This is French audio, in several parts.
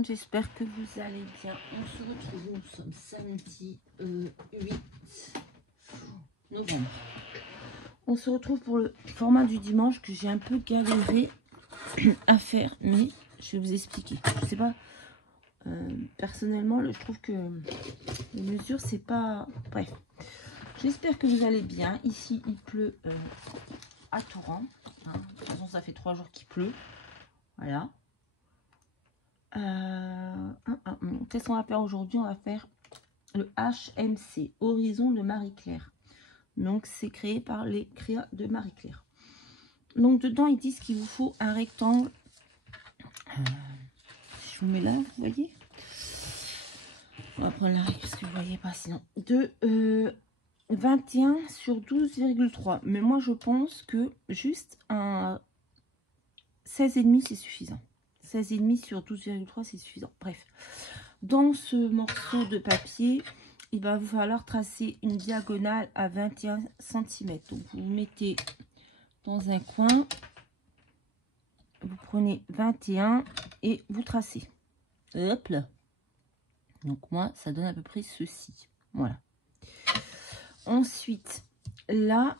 monde, j'espère que vous allez bien. On se retrouve, nous sommes samedi 8 novembre. On se retrouve pour le format du dimanche que j'ai un peu galéré à faire, mais je vais vous expliquer. Je sais pas, personnellement, je trouve que les mesures, c'est pas... Bref, j'espère que vous allez bien. Ici, il pleut à torrent. Hein. De toute façon, ça fait 3 jours qu'il pleut. Voilà. Qu'est-ce qu'on va faire aujourd'hui? On va faire le HMC, Horizon de Marie-Claire. Donc, c'est créé par les créas de Marie-Claire. Donc, dedans, ils disent qu'il vous faut un rectangle. Je vous mets là, vous voyez? On va prendre la règle parce que vous ne voyez pas sinon. De 21 sur 12,3. Mais moi, je pense que juste un 16,5, c'est suffisant. 16,5 sur 12,3, c'est suffisant. Bref, dans ce morceau de papier, il va vous falloir tracer une diagonale à 21 cm. Donc, vous mettez dans un coin, vous prenez 21 et vous tracez. Hop là. Donc, moi, ça donne à peu près ceci. Voilà. Ensuite, là,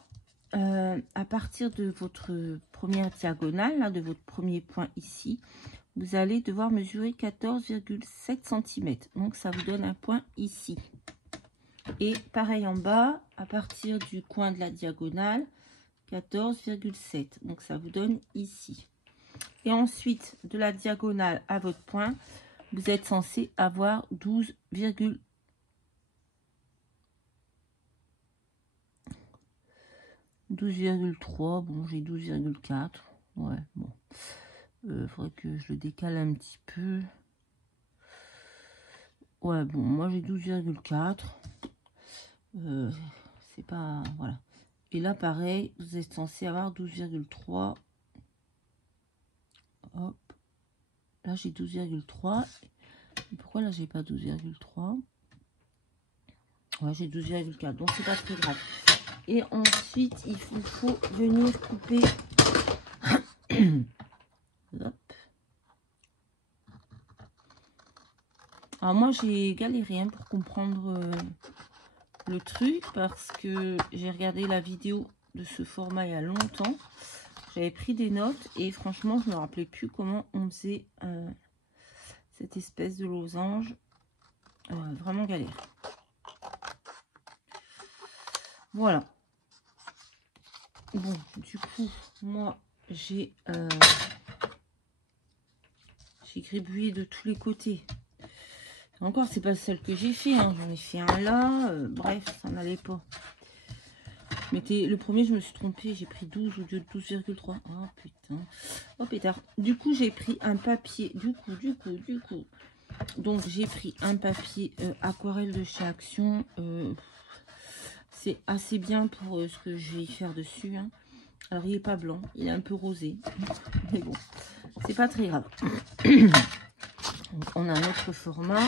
à partir de votre première diagonale, là, de votre premier point ici, vous allez devoir mesurer 14,7 cm. Donc, ça vous donne un point ici. Et pareil en bas, à partir du coin de la diagonale, 14,7. Donc, ça vous donne ici. Et ensuite, de la diagonale à votre point, vous êtes censé avoir 12,3. Bon, j'ai 12,4. Ouais, bon. Faudrait que je le décale un petit peu. Ouais, bon, moi j'ai 12,4. C'est pas... Voilà. Et là, pareil, vous êtes censé avoir 12,3. Hop. Là, j'ai 12,3. Pourquoi là, j'ai pas 12,3? Ouais, j'ai 12,4. Donc, c'est pas très grave. Et ensuite, il vous faut venir couper... Hop. Alors, moi, j'ai galéré pour comprendre le truc parce que j'ai regardé la vidéo de ce format il y a longtemps. J'avais pris des notes et franchement, je ne me rappelais plus comment on faisait cette espèce de losange. Vraiment galère. Voilà. Bon, du coup, moi, j'ai gribouillé de tous les côtés. Encore, c'est pas celle que j'ai fait. Hein. J'en ai fait un là. Bref, ça n'allait pas. Le premier, je me suis trompée. J'ai pris 12 au lieu de 12,3. Oh putain. Oh pétard. Du coup, j'ai pris un papier. Du coup. Donc, j'ai pris un papier aquarelle de chez Action. C'est assez bien pour ce que je vais y faire dessus. Hein. Alors, il n'est pas blanc. Il est un peu rosé. Mais bon, c'est pas très grave. Donc, on a un autre format.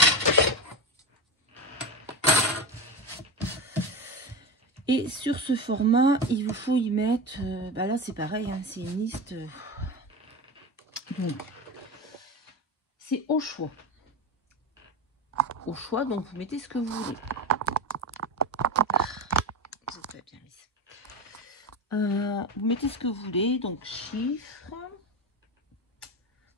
Et sur ce format, il vous faut y mettre... bah là, c'est pareil. Hein, c'est une liste. Donc, c'est au choix. Au choix, donc vous mettez ce que vous voulez. Vous mettez ce que vous voulez. Donc, chiffres,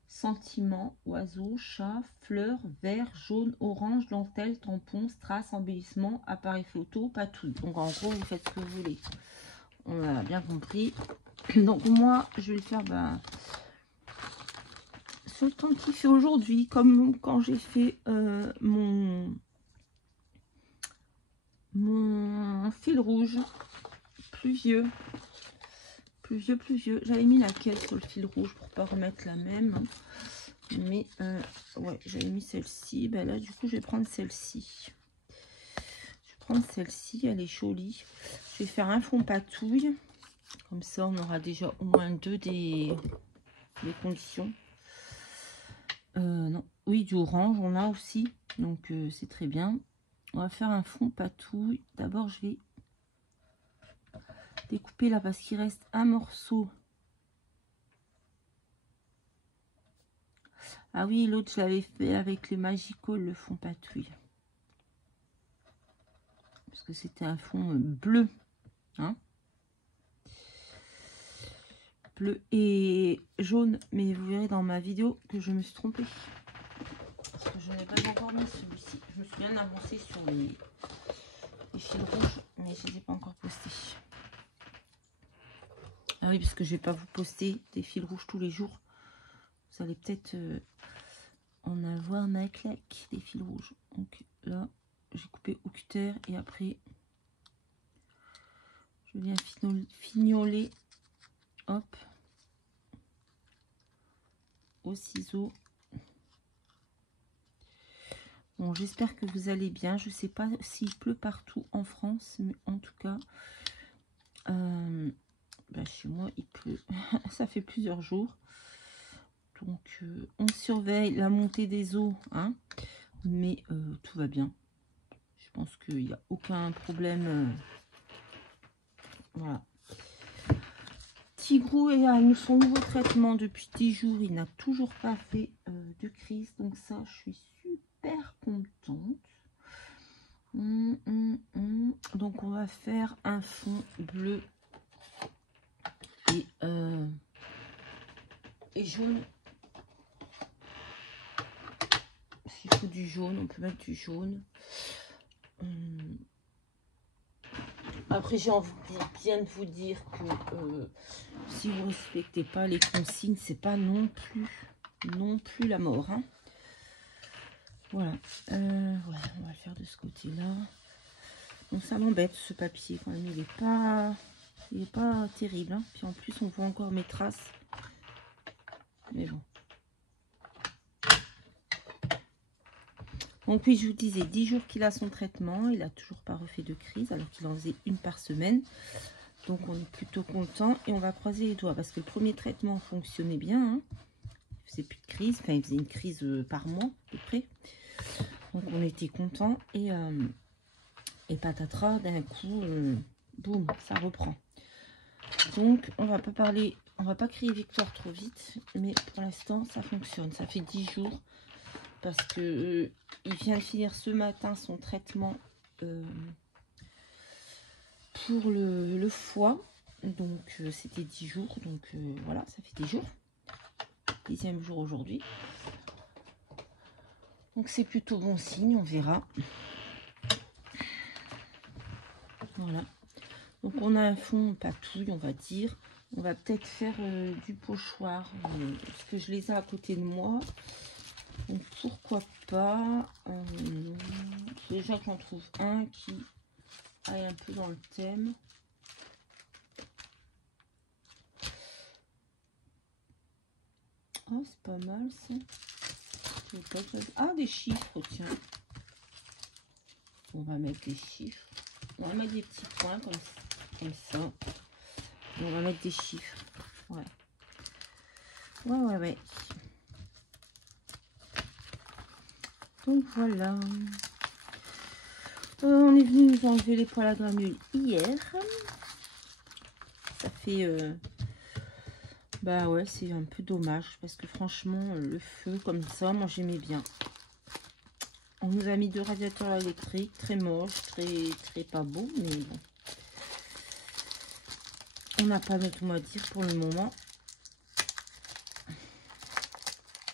sentiments, oiseaux, chat, fleurs, vert, jaune, orange, dentelle, tampon, strass, embellissement, appareil photo, patouille. Donc, en gros, vous faites ce que vous voulez. On a bien compris. Donc, moi, je vais le faire sur le temps qu'il fait aujourd'hui, comme quand j'ai fait mon fil rouge pluvieux. Pluvieux. J'avais mis laquelle sur le fil rouge pour pas remettre la même. Mais ouais, j'avais mis celle-ci. Ben là, du coup, je vais prendre celle-ci. Elle est jolie. Je vais faire un fond patouille. Comme ça, on aura déjà au moins 2 des conditions. Non, oui, du orange, on a aussi. Donc, c'est très bien. On va faire un fond patouille. D'abord, je vais découper là parce qu'il reste un morceau. Ah oui, l'autre, je l'avais fait avec les Magical, le fond patouille. Parce que c'était un fond bleu. Hein, bleu et jaune. Mais vous verrez dans ma vidéo que je me suis trompée. Parce que je n'ai pas encore mis celui-ci. Je me suis bien avancée sur les fils rouges. Mais je ne les ai pas encore postés. Ah oui, parce que je ne vais pas vous poster des fils rouges tous les jours. Vous allez peut-être en avoir ma claque des fils rouges. Donc là, j'ai coupé au cutter et après, je viens fignoler, hop, au ciseau. Bon, j'espère que vous allez bien. Je ne sais pas s'il pleut partout en France, mais en tout cas, chez moi, il pleut. Ça fait plusieurs jours. Donc, on surveille la montée des eaux, hein, mais tout va bien. Je pense qu'il n'y a aucun problème. Voilà. Tigrou est à son nouveau traitement depuis 10 jours. Il n'a toujours pas fait de crise. Donc ça, je suis super contente. Donc on va faire un fond bleu et jaune. S'il faut du jaune, on peut mettre du jaune. Après, j'ai envie bien de vous dire que si vous ne respectez pas les consignes, c'est pas non plus la mort. Hein. Voilà. Voilà, on va le faire de ce côté-là. Donc ça m'embête ce papier quand même, il est pas terrible. Hein. Puis en plus, on voit encore mes traces. Mais bon. Donc oui, je vous disais, 10 jours qu'il a son traitement. Il n'a toujours pas refait de crise, alors qu'il en faisait une par semaine. Donc on est plutôt content. Et on va croiser les doigts, parce que le premier traitement fonctionnait bien. Hein. Il faisait plus de crise. Enfin, il faisait une crise par mois, à peu près. Donc on était content. Et patatras, d'un coup, boum, ça reprend. Donc on va pas crier victoire trop vite. Mais pour l'instant, ça fonctionne. Ça fait 10 jours. Parce que il vient de finir ce matin son traitement pour le foie. Donc c'était 10 jours. Donc voilà, ça fait 10 jours. 10e jour aujourd'hui. Donc c'est plutôt bon signe, on verra. Voilà. Donc on a un fond patouille, on va dire. On va peut-être faire du pochoir. Parce que je les ai à côté de moi. Donc pourquoi pas. Déjà que j'en trouve un qui aille un peu dans le thème. Oh, c'est pas mal ça. Ah, des chiffres, tiens. On va mettre des chiffres. On va mettre des petits points comme ça. Et on va mettre des chiffres. Ouais. Ouais. Donc voilà. On est venu nous enlever les poils à granules hier. Ça fait... Bah ouais, c'est un peu dommage. Parce que franchement, le feu comme ça, moi j'aimais bien. On nous a mis 2 radiateurs électriques. Très moche, très pas beau. Mais bon. On n'a pas notre mot à dire pour le moment.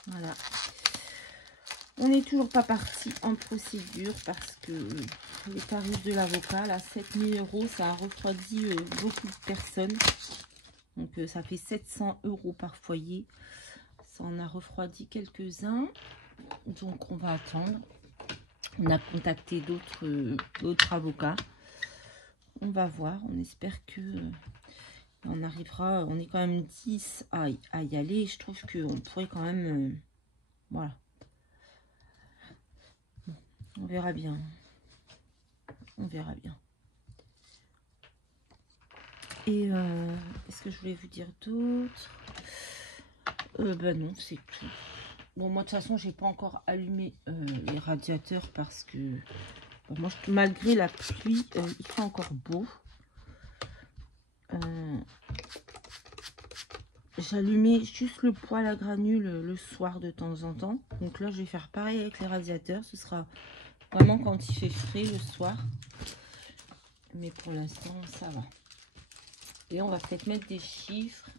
Voilà. On n'est toujours pas parti en procédure parce que les tarifs de l'avocat, là, 7 000 €, ça a refroidi beaucoup de personnes. Donc, ça fait 700 € par foyer. Ça en a refroidi quelques-uns. Donc, on va attendre. On a contacté d'autres avocats. On va voir. On espère que on arrivera. On est quand même 10 à y aller. Je trouve qu'on pourrait quand même... voilà. On verra bien. On verra bien. Et qu'est-ce que je voulais vous dire d'autre? Ben non, c'est tout. Bon, moi, de toute façon, j'ai pas encore allumé les radiateurs parce que moi, malgré la pluie, il fait encore beau. j'allumais juste le poêle à granules le soir de temps en temps. Donc là, je vais faire pareil avec les radiateurs. Ce sera vraiment quand il fait frais le soir. Mais pour l'instant, ça va. Et on va peut-être mettre des chiffres.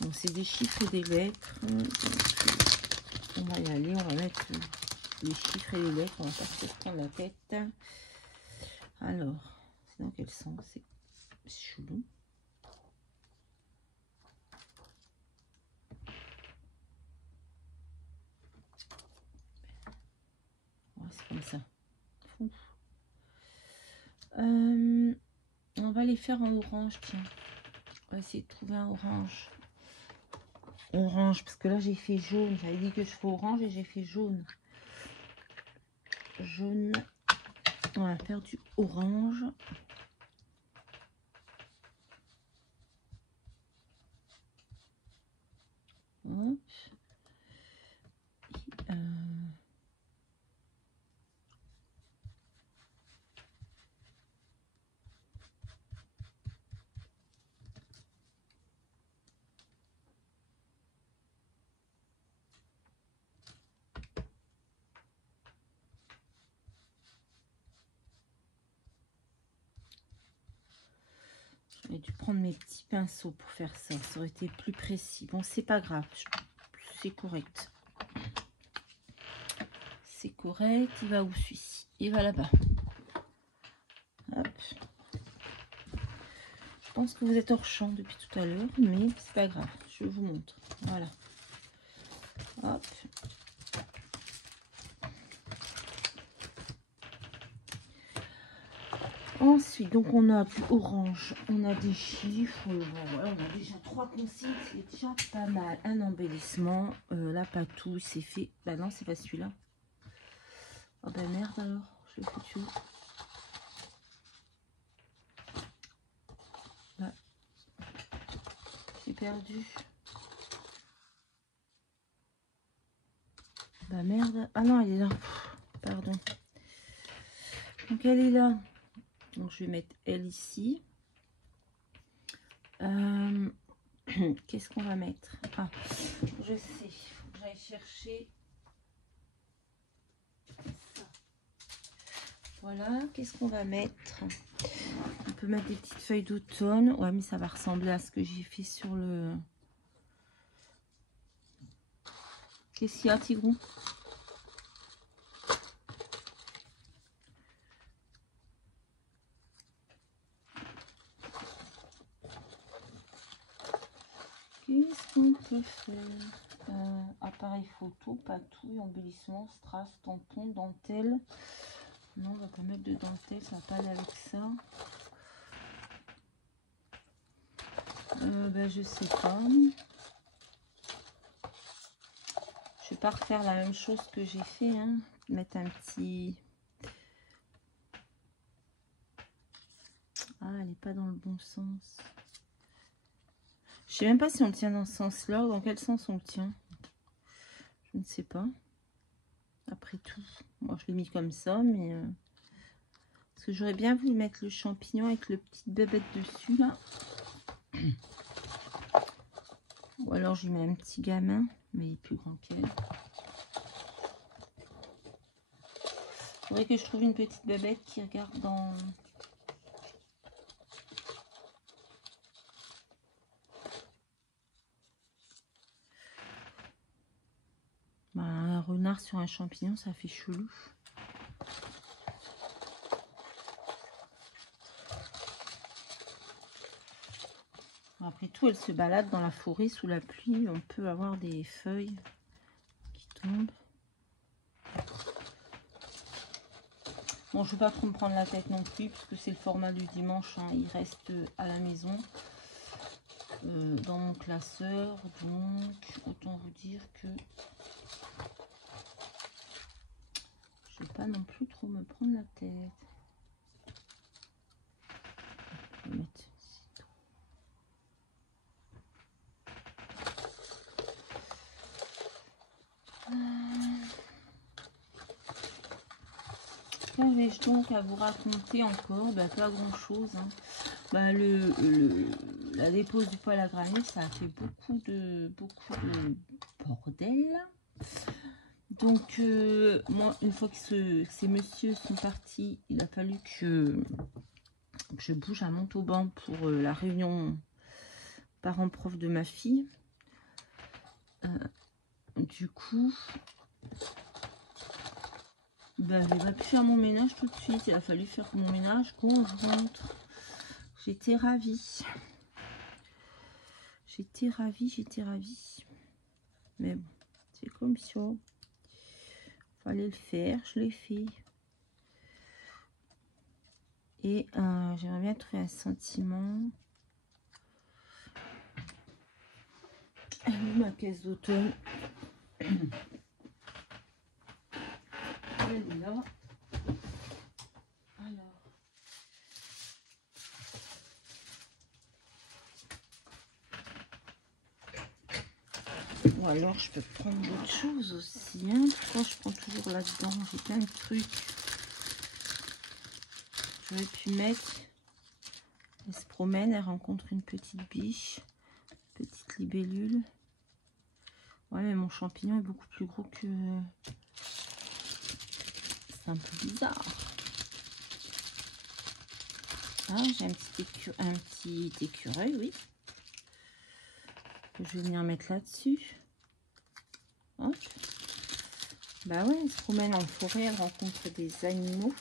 Donc c'est des chiffres et des lettres. Donc, on va y aller, on va mettre les chiffres et les lettres. On va pas se prendre la tête. Alors, c'est dans quel sens? C'est chelou. Ouais, c'est comme ça. On va les faire en orange, tiens. On va essayer de trouver un orange. Orange, parce que là j'ai fait jaune. J'avais dit que je fais orange et j'ai fait jaune. Jaune. On va faire du orange. Hop. Et, J'aurais dû prendre mes petits pinceaux pour faire ça. Ça aurait été plus précis. Bon, c'est pas grave. C'est correct. C'est correct. Il va où celui-ci? Il va là-bas. Hop. Je pense que vous êtes hors champ depuis tout à l'heure, mais c'est pas grave. Je vous montre. Voilà. Hop. Ensuite, donc on a du orange, on a des chiffres, voilà, on a déjà 3 consignes, c'est déjà pas mal. Un embellissement, la patouille, c'est fait. Bah non, c'est pas celui-là. Oh bah merde alors, je l'ai foutu. Bah, j'ai perdu. Bah merde. Ah non, elle est là. Pardon. Donc elle est là. Donc je vais mettre elle ici. Qu'est-ce qu'on va mettre? Ah, je sais. Il faut que j'aille chercher. Ça. Voilà. Qu'est-ce qu'on va mettre? On peut mettre des petites feuilles d'automne. Ouais, mais ça va ressembler à ce que j'ai fait sur le... Qu'est-ce qu'il y a, Tigrou? Qu'est-ce qu'on peut faire? Appareil photo, patouille, embellissement, strass, tampon, dentelle. Non, on va pas mettre de dentelle, ça va pas aller avec ça. Ben, je sais pas. Je vais pas refaire la même chose que j'ai fait. Hein. Mettre un petit... Ah, elle n'est pas dans le bon sens. Je sais même pas si on le tient dans ce sens-là ou dans quel sens on le tient. Je ne sais pas. Après tout, moi je l'ai mis comme ça, mais... Parce que j'aurais bien voulu mettre le champignon avec le petit bébête dessus, là. Ou alors je lui mets un petit gamin, mais il est plus grand qu'elle. Il faudrait que je trouve une petite bébête qui regarde dans... Bah, un renard sur un champignon, ça fait chelou. Après tout, elle se balade dans la forêt sous la pluie. On peut avoir des feuilles qui tombent. Bon, je ne vais pas trop me prendre la tête non plus, puisque c'est le format du dimanche. Hein. Il reste à la maison, dans mon classeur. Donc, autant vous dire que je ne vais pas non plus trop me prendre la tête. Je vais mettre Qu'avais-je donc à vous raconter encore? Bah, pas grand chose. Hein. Bah, la dépose du poêle à granuler, ça a fait beaucoup de bordel. Donc, moi, une fois que ces messieurs sont partis, il a fallu que je bouge à Montauban pour la réunion parents-prof de ma fille. Du coup, ben, je n'ai pas pu faire mon ménage tout de suite. Il a fallu faire mon ménage quand je rentre. J'étais ravie. J'étais ravie. Mais bon, c'est comme ça. Fallait le faire, je l'ai fait. Et j'aimerais bien trouver un sentiment. Ma caisse d'automne. Elle est là. Alors. Ou alors je peux prendre d'autres choses aussi. Hein. Pourquoi je prends toujours là-dedans? J'ai plein de trucs. J'aurais pu mettre. Elle se promène, elle rencontre une petite biche. Petite libellule. Ouais, mais mon champignon est beaucoup plus gros que... C'est un peu bizarre. Ah, j'ai un petit écureuil, oui. Que je vais venir mettre là-dessus. Hop. Bah ouais, elle se promène en forêt, elle rencontre des animaux.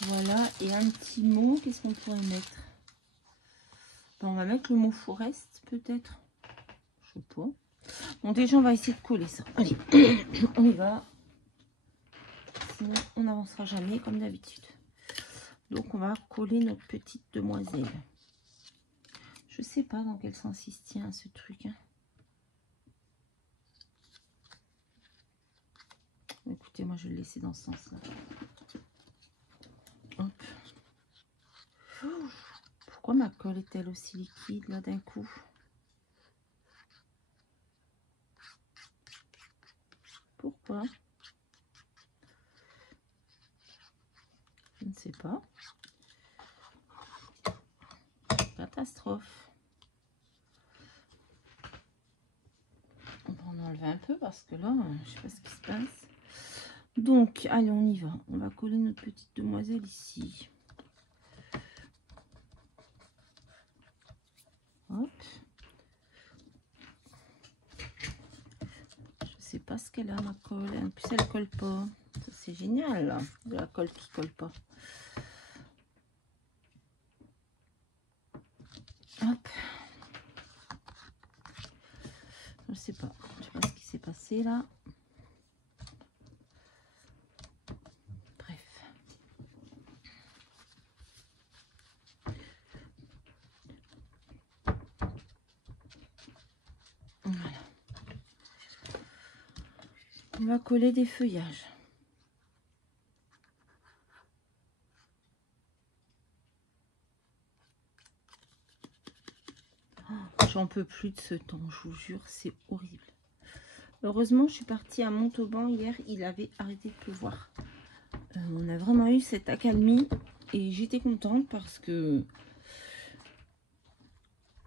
Voilà, et un petit mot, qu'est-ce qu'on pourrait mettre? Ben, on va mettre le mot forest, peut-être. Je sais pas. Bon, déjà, on va essayer de coller ça. Allez, on y va. Sinon, on n'avancera jamais, comme d'habitude. Donc, on va coller notre petite demoiselle. Je sais pas dans quel sens il se tient, ce truc. Hein. Écoutez, moi, je vais le laisser dans ce sens-là. Hop. Pourquoi ma colle est-elle aussi liquide, là, d'un coup? Pourquoi? Je ne sais pas. Catastrophe. On va en enlever un peu parce que là, je sais pas ce qui se passe. Donc, allez, on y va. On va coller notre petite demoiselle ici. Hop. Je sais pas ce qu'elle a, ma colle. En plus, elle colle pas. Ça, c'est génial, là. De la colle qui colle pas. Hop. Je sais pas ce qui s'est passé, là. Bref. Voilà. On va coller des feuillages. J'en peux plus de ce temps, je vous jure, c'est horrible. Heureusement, je suis partie à Montauban hier, il avait arrêté de pleuvoir. On a vraiment eu cette accalmie et j'étais contente parce que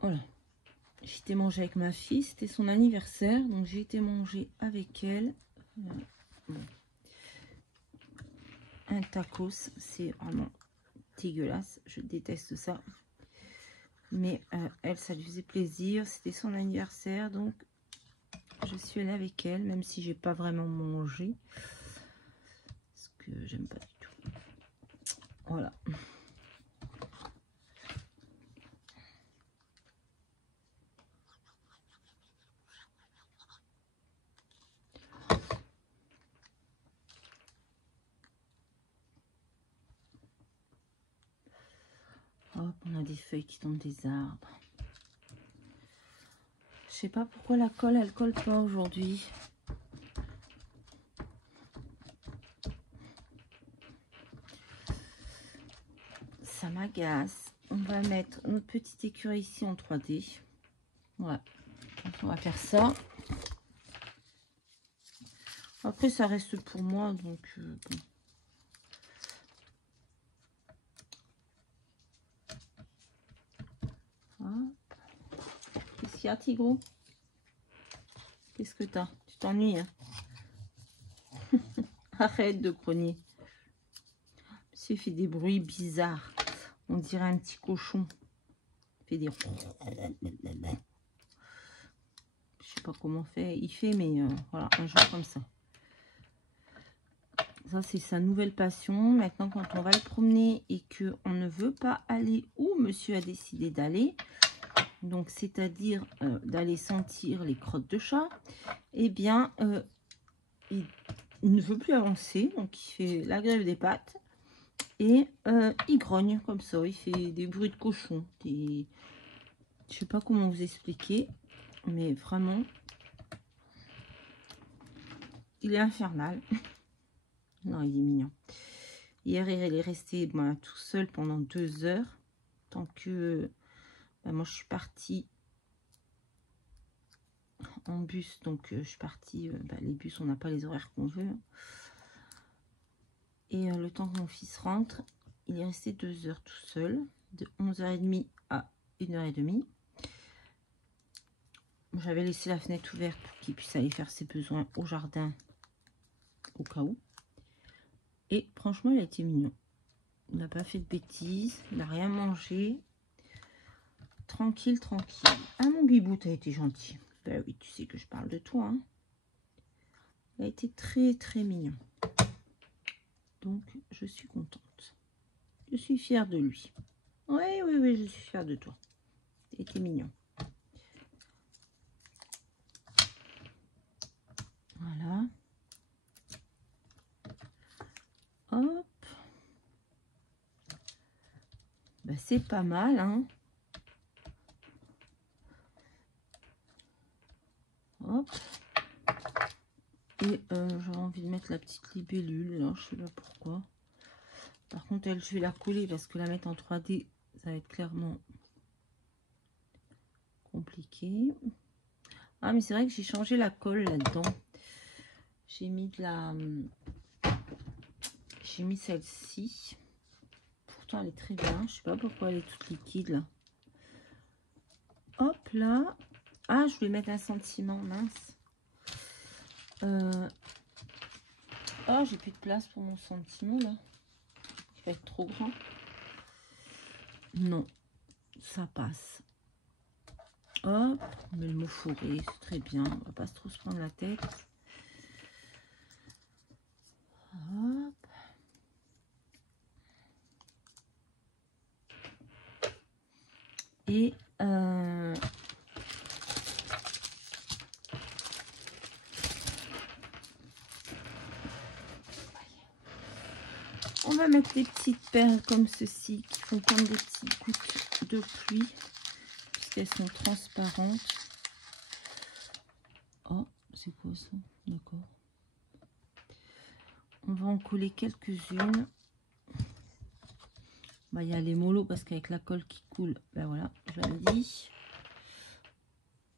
voilà, j'étais manger avec ma fille, c'était son anniversaire, donc j'ai été manger avec elle. Bon. Un tacos, c'est vraiment dégueulasse, je déteste ça. Mais elle, ça lui faisait plaisir, c'était son anniversaire, donc je suis allée avec elle, même si j'ai pas vraiment mangé. Parce que j'aime pas du tout. Voilà. Hop, on a des feuilles qui tombent des arbres. Je sais pas pourquoi la colle, elle colle pas aujourd'hui. Ça m'agace. On va mettre notre petit écureuil ici en 3D. Voilà. Donc, on va faire ça. Après, ça reste pour moi, donc bon. Qu'est-ce qu'il y a, Tigro? Qu'est-ce que t'as? Tu t'ennuies, hein? Arrête de grogner. Monsieur fait des bruits bizarres. On dirait un petit cochon. Il fait des... Je sais pas comment il fait, mais voilà, un jour comme ça. Ça, c'est sa nouvelle passion. Maintenant, quand on va le promener et qu'on ne veut pas aller où monsieur a décidé d'aller, donc c'est-à-dire d'aller sentir les crottes de chat, eh bien, il ne veut plus avancer. Donc, il fait la grève des pattes et il grogne comme ça. Il fait des bruits de cochon. Je sais pas comment vous expliquer, mais vraiment, il est infernal. Non, il est mignon. Hier, il est resté tout seul pendant 2 heures. Tant que moi, je suis partie en bus. Donc, je suis partie... les bus, on n'a pas les horaires qu'on veut. Et le temps que mon fils rentre, il est resté 2 heures tout seul. De 11h30 à 1h30. J'avais laissé la fenêtre ouverte pour qu'il puisse aller faire ses besoins au jardin. Au cas où. Et franchement, il a été mignon. Il n'a pas fait de bêtises. Il n'a rien mangé. Tranquille, tranquille. Ah, mon bibou, t'as été gentil. Ben oui, tu sais que je parle de toi. Hein. Il a été très, très mignon. Donc, je suis contente. Je suis fière de lui. Oui, oui, oui, je suis fière de toi. T'as été mignon. Voilà. Hop. Ben, c'est pas mal, hein. Hop. Et j'avais envie de mettre la petite libellule, là, je sais pas pourquoi. Par contre, elle, je vais la coller parce que la mettre en 3D, ça va être clairement compliqué. Ah, mais c'est vrai que j'ai changé la colle là-dedans. J'ai mis de la... J'ai mis celle-ci. Pourtant, elle est très bien. Je sais pas pourquoi elle est toute liquide, là. Hop, là. Ah, je voulais mettre un sentiment, mince. Ah, j'ai plus de place pour mon sentiment, là. Il va être trop grand. Non, ça passe. Hop, on met le mot fourré, c'est très bien. On va pas trop se prendre la tête. Hop. Et on va mettre des petites perles comme ceci qui font comme des petites gouttes de pluie puisqu'elles sont transparentes. Oh, c'est quoi ça? D'accord. On va en coller quelques-unes. Il y a les mollos parce qu'avec la colle qui coule, ben voilà, je l'avais dit.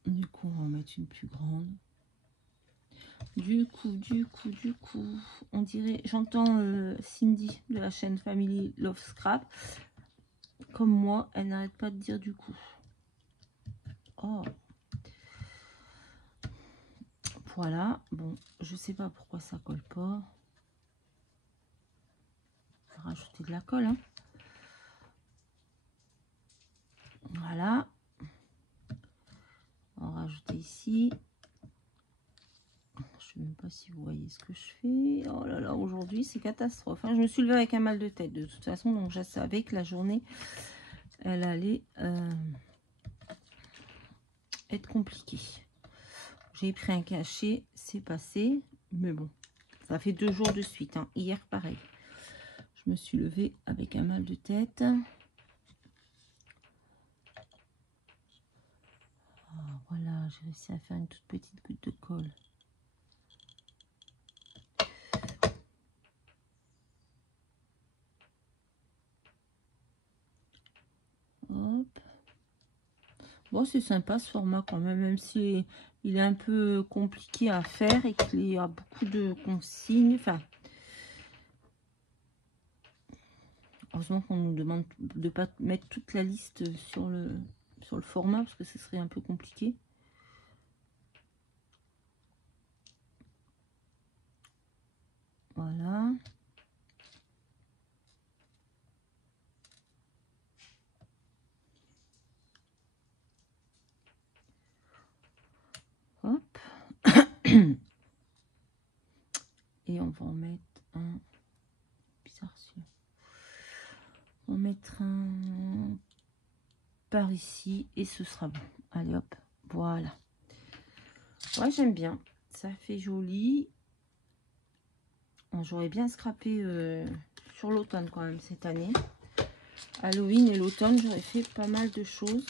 Du coup, on va en mettre une plus grande. Du coup, on dirait, j'entends Cindy de la chaîne Family Love Scrap. Comme moi, elle n'arrête pas de dire du coup. Oh. Voilà, bon, je sais pas pourquoi ça colle pas. On va rajouter de la colle, hein. Voilà. On va rajouter ici. Je sais même pas si vous voyez ce que je fais. Oh là là, aujourd'hui c'est catastrophe. Hein. Je me suis levée avec un mal de tête de toute façon, donc je savais que la journée, elle allait être compliquée. J'ai pris un cachet, c'est passé, mais bon, ça fait 2 jours de suite. Hein. Hier, pareil. Je me suis levée avec un mal de tête. Oh, voilà, j'ai réussi à faire une toute petite goutte de colle. Hop. Bon, c'est sympa ce format quand même, même si il est un peu compliqué à faire et qu'il y a beaucoup de consignes. Enfin, heureusement qu'on nous demande de ne pas mettre toute la liste sur sur le format parce que ce serait un peu compliqué. Voilà. Hop. Et on va en mettre un... Bizarre celui-là. On va mettre un par ici et ce sera bon. Allez hop, voilà. Ouais, j'aime bien. Ça fait joli. J'aurais bien scrappé sur l'automne quand même cette année. Halloween et l'automne, j'aurais fait pas mal de choses.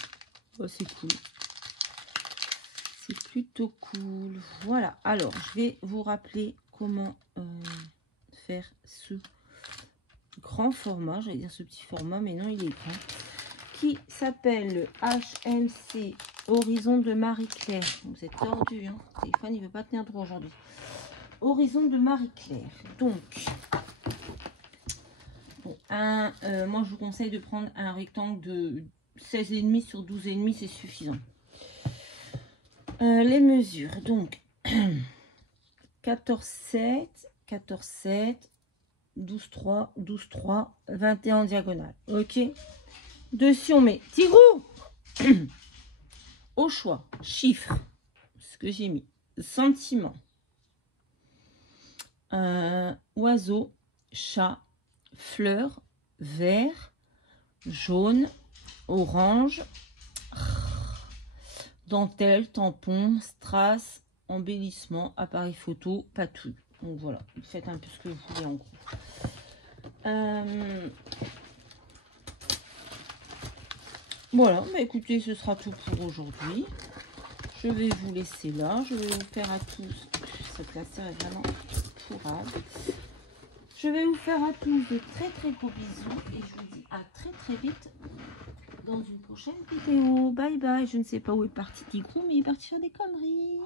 Oh, c'est cool. C'est plutôt cool. Voilà. Alors, je vais vous rappeler comment faire ce grand format. J'allais dire ce petit format, mais non, il est grand. Qui s'appelle le HMC Horizon de Marie-Claire. Vous êtes tordu, hein. Le téléphone, il ne veut pas tenir droit aujourd'hui. Horizon de Marie-Claire. Donc, bon, moi, je vous conseille de prendre un rectangle de 16,5 sur 12,5, c'est suffisant. Les mesures, donc 14,7, 14,7, 12,3, 12,3, 21 en diagonale. Ok. Dessus, on met Tigrou. Au choix, chiffres, ce que j'ai mis, sentiments, oiseau, chat, fleur, vert, jaune, orange, dentelle, tampon, strass, embellissement, appareil photo, patouille. Donc voilà, faites un peu ce que vous voulez en gros. Voilà, bah écoutez, ce sera tout pour aujourd'hui. Je vais vous laisser là. Je vais vous faire à tous. Ce classeur est vraiment pourrable. Je vais vous faire à tous de très gros bisous. Et je vous dis à très vite dans une prochaine vidéo. Bye bye. Je ne sais pas où est parti Tigrou, mais il est parti faire des conneries.